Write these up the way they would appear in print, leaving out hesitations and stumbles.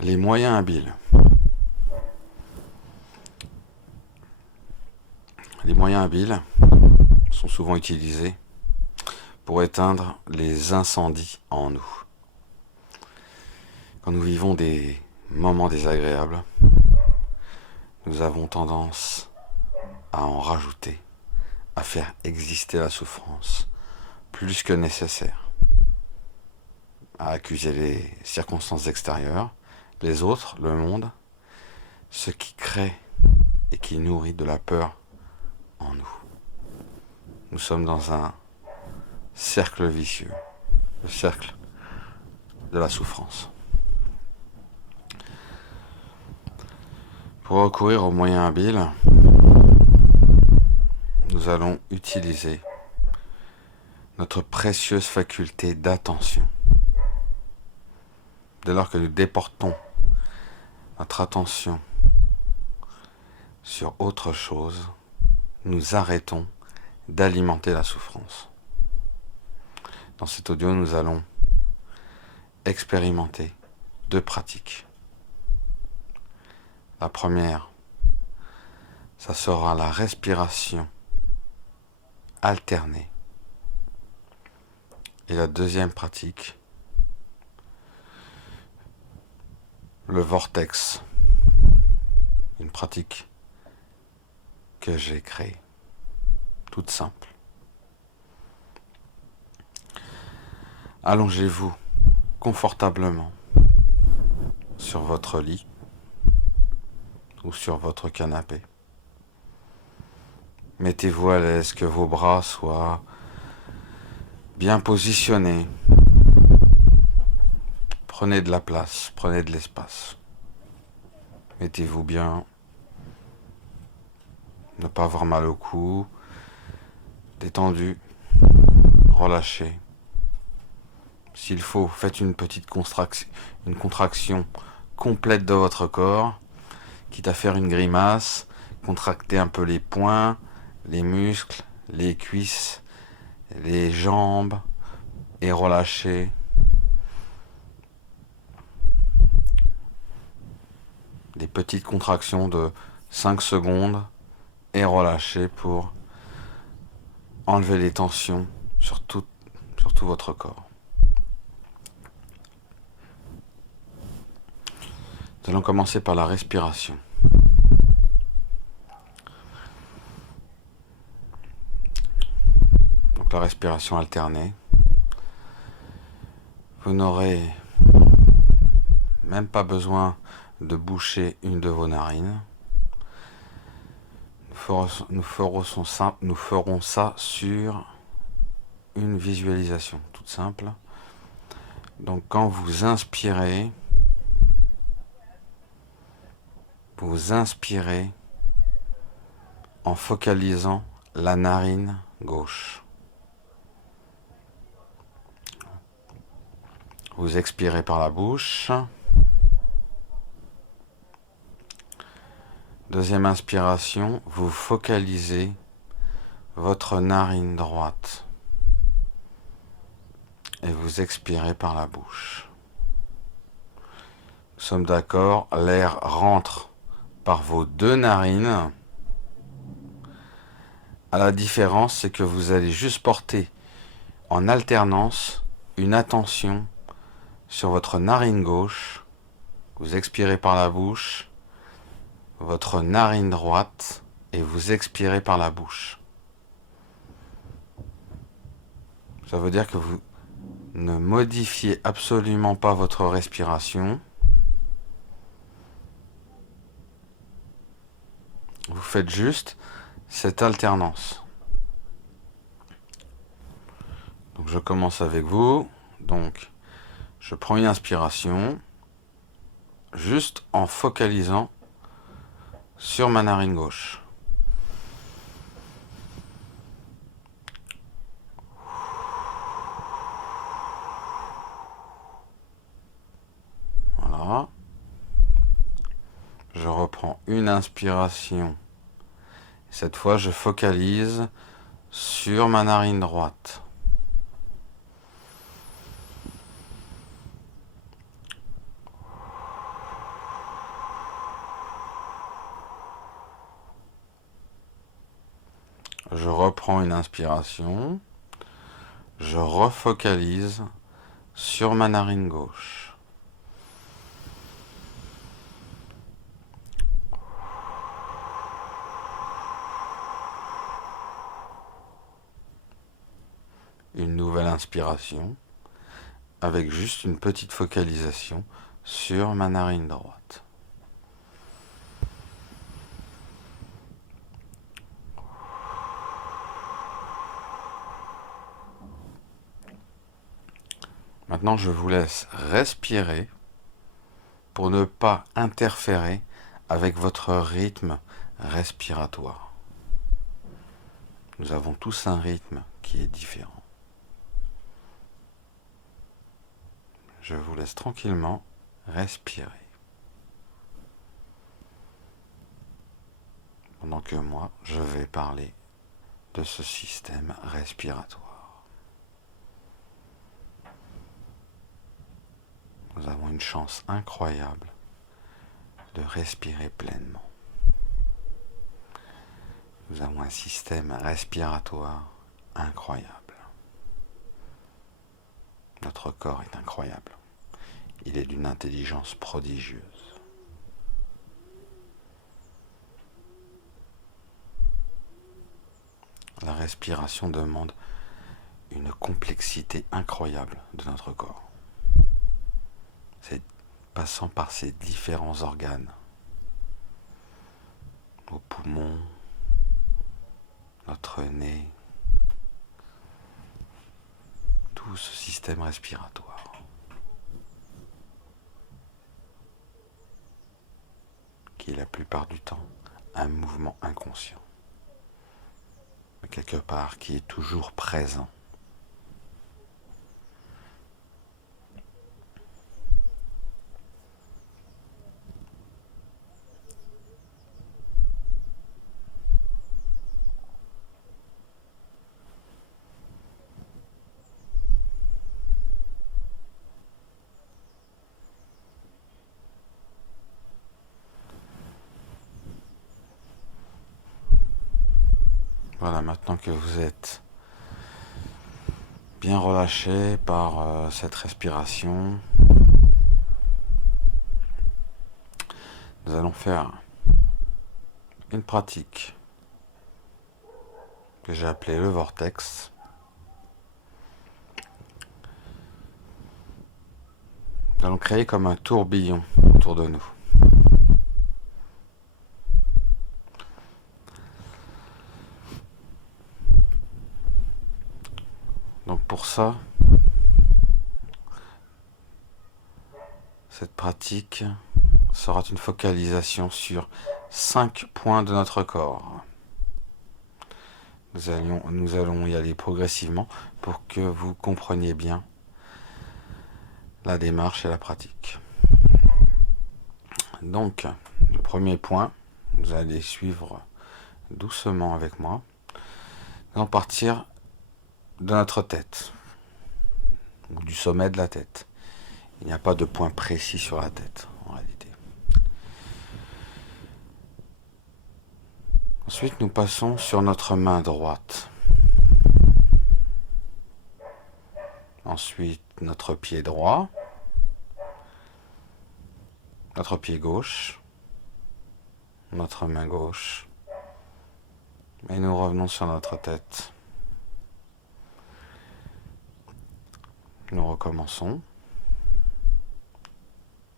Les moyens habiles. Les moyens habiles sont souvent utilisés pour éteindre les incendies en nous. Quand nous vivons des moments désagréables, nous avons tendance à en rajouter, à faire exister la souffrance plus que nécessaire, à accuser les circonstances extérieures, les autres, le monde, ce qui crée et qui nourrit de la peur en nous. Nous sommes dans un cercle vicieux, le cercle de la souffrance. Pour recourir aux moyens habiles, nous allons utiliser notre précieuse faculté d'attention. Dès lors que nous déportons notre attention sur autre chose, nous arrêtons d'alimenter la souffrance. Dans cet audio, nous allons expérimenter 2 pratiques. La première, ça sera la respiration alternée. Et la deuxième pratique, le vortex, une pratique que j'ai créée, toute simple. Allongez-vous confortablement sur votre lit ou sur votre canapé. Mettez-vous à l'aise, que vos bras soient bien positionnés. Prenez de la place, prenez de l'espace. Mettez-vous bien. Ne pas avoir mal au cou. Détendu. Relâchez. S'il faut, faites une petite contraction complète de votre corps, quitte à faire une grimace. Contractez un peu les poings, les muscles, les cuisses, les jambes et relâchez. Des petites contractions de 5 secondes et relâchez pour enlever les tensions sur tout votre corps. Nous allons commencer par la respiration. Donc la respiration alternée. Vous n'aurez même pas besoin de boucher une de vos narines. Nous ferons ça sur une visualisation toute simple. Donc quand vous inspirez en focalisant la narine gauche. Vous expirez par la bouche. Deuxième inspiration, vous focalisez votre narine droite. Et vous expirez par la bouche. Nous sommes d'accord, l'air rentre par vos 2 narines. À la différence, c'est que vous allez juste porter en alternance une attention sur votre narine gauche. Vous expirez par la bouche, votre narine droite, et vous expirez par la bouche. Ça veut dire que vous ne modifiez absolument pas votre respiration. Vous faites juste cette alternance. Donc je commence avec vous. Donc je prends une inspiration juste en focalisant sur ma narine gauche. Voilà. Je reprends une inspiration. Cette fois, je focalise sur ma narine droite. je reprends une inspiration, je refocalise sur ma narine gauche. Une nouvelle inspiration avec juste une petite focalisation sur ma narine droite. Maintenant, je vous laisse respirer pour ne pas interférer avec votre rythme respiratoire. Nous avons tous un rythme qui est différent. Je vous laisse tranquillement respirer. Pendant que moi, je vais parler de ce système respiratoire. Nous avons une chance incroyable de respirer pleinement. Nous avons un système respiratoire incroyable. Notre corps est incroyable. Il est d'une intelligence prodigieuse. La respiration demande une complexité incroyable de notre corps. C'est passant par ces différents organes, nos poumons, notre nez, tout ce système respiratoire qui est la plupart du temps un mouvement inconscient, mais quelque part qui est toujours présent. Voilà, maintenant que vous êtes bien relâché par cette respiration, nous allons faire une pratique que j'ai appelée le vortex. Nous allons créer comme un tourbillon autour de nous. Donc pour ça, cette pratique sera une focalisation sur 5 points de notre corps. Nous allons y aller progressivement pour que vous compreniez bien la démarche et la pratique. Donc, le premier point, vous allez suivre doucement avec moi. Nous allons partir de notre tête, ou du sommet de la tête. Il n'y a pas de point précis sur la tête, en réalité. Ensuite, nous passons sur notre main droite. Ensuite, notre pied droit, notre pied gauche, notre main gauche. Et nous revenons sur notre tête. Nous recommençons.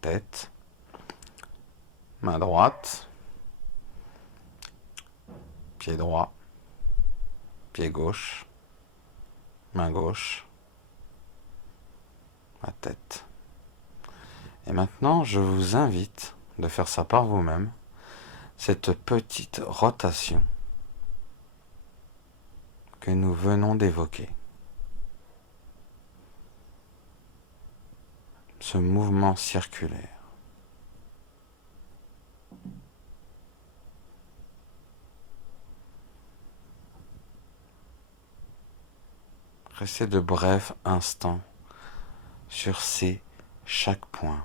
Tête, main droite, pied droit, pied gauche, main gauche, la tête. Et maintenant, je vous invite de faire ça par vous-même, cette petite rotation que nous venons d'évoquer. Ce mouvement circulaire. Restez de brefs instants sur chaque point.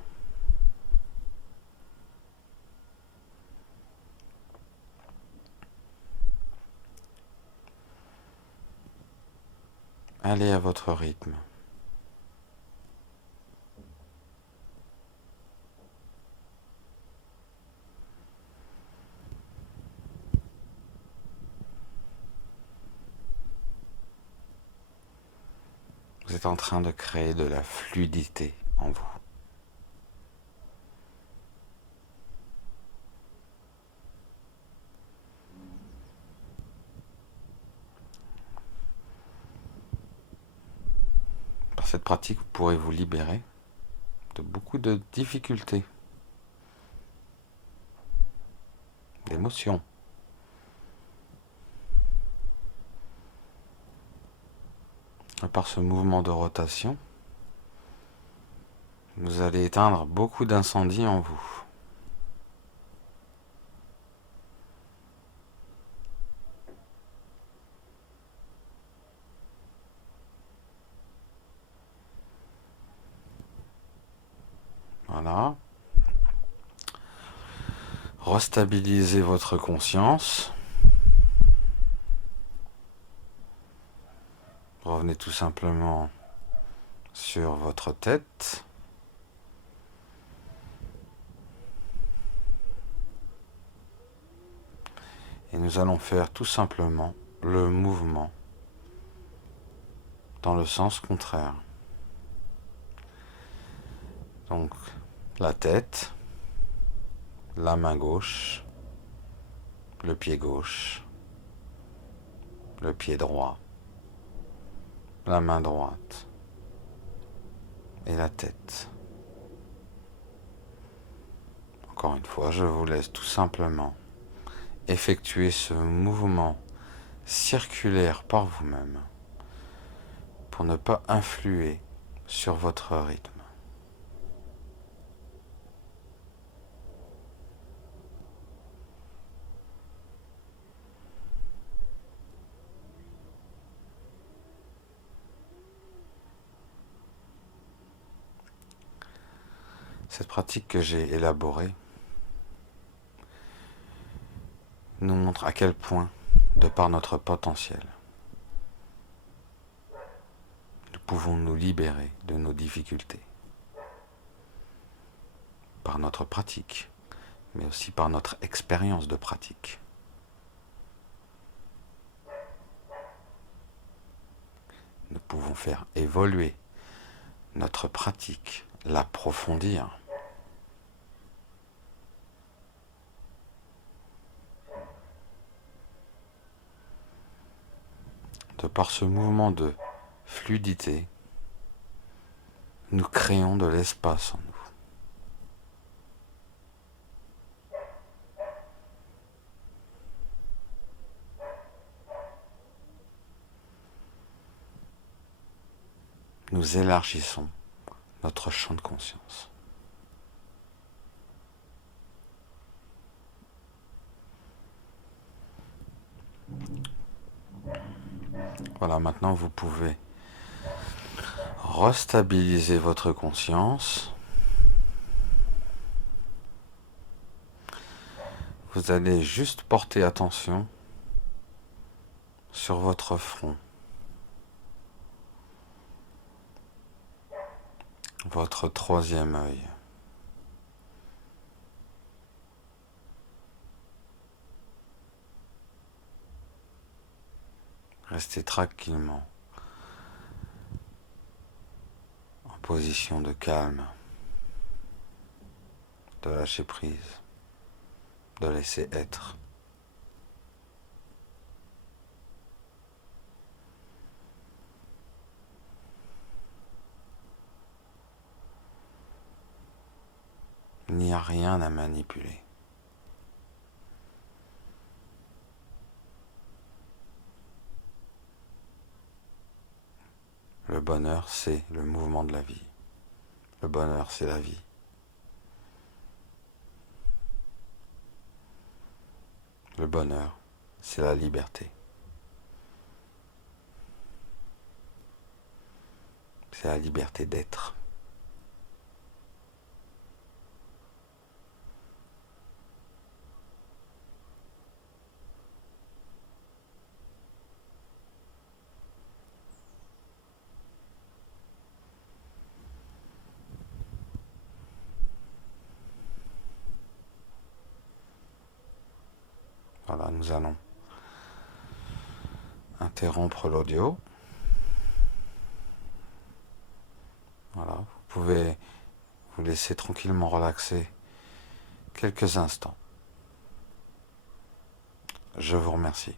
Allez à votre rythme. Vous êtes en train de créer de la fluidité en vous. Par cette pratique, vous pourrez vous libérer de beaucoup de difficultés, d'émotions. Et par ce mouvement de rotation, vous allez éteindre beaucoup d'incendies en vous. Voilà. Restabilisez votre conscience. Revenez tout simplement sur votre tête. Et nous allons faire tout simplement le mouvement dans le sens contraire. Donc la tête, la main gauche, le pied gauche, le pied droit, la main droite et la tête. Encore une fois, je vous laisse tout simplement effectuer ce mouvement circulaire par vous-même pour ne pas influer sur votre rythme. Cette pratique que j'ai élaborée nous montre à quel point, de par notre potentiel, nous pouvons nous libérer de nos difficultés. Par notre pratique, mais aussi par notre expérience de pratique. Nous pouvons faire évoluer notre pratique, l'approfondir. De par ce mouvement de fluidité, nous créons de l'espace en nous. Nous élargissons notre champ de conscience. Voilà, maintenant vous pouvez restabiliser votre conscience. Vous allez juste porter attention sur votre front, votre troisième œil. Restez tranquillement en position de calme, de lâcher prise, de laisser être. Il n'y a rien à manipuler. Le bonheur, c'est le mouvement de la vie. Le bonheur, c'est la vie. Le bonheur, c'est la liberté. C'est la liberté d'être. nous allons interrompre l'audio. Voilà, vous pouvez vous laisser tranquillement relaxer quelques instants. Je vous remercie.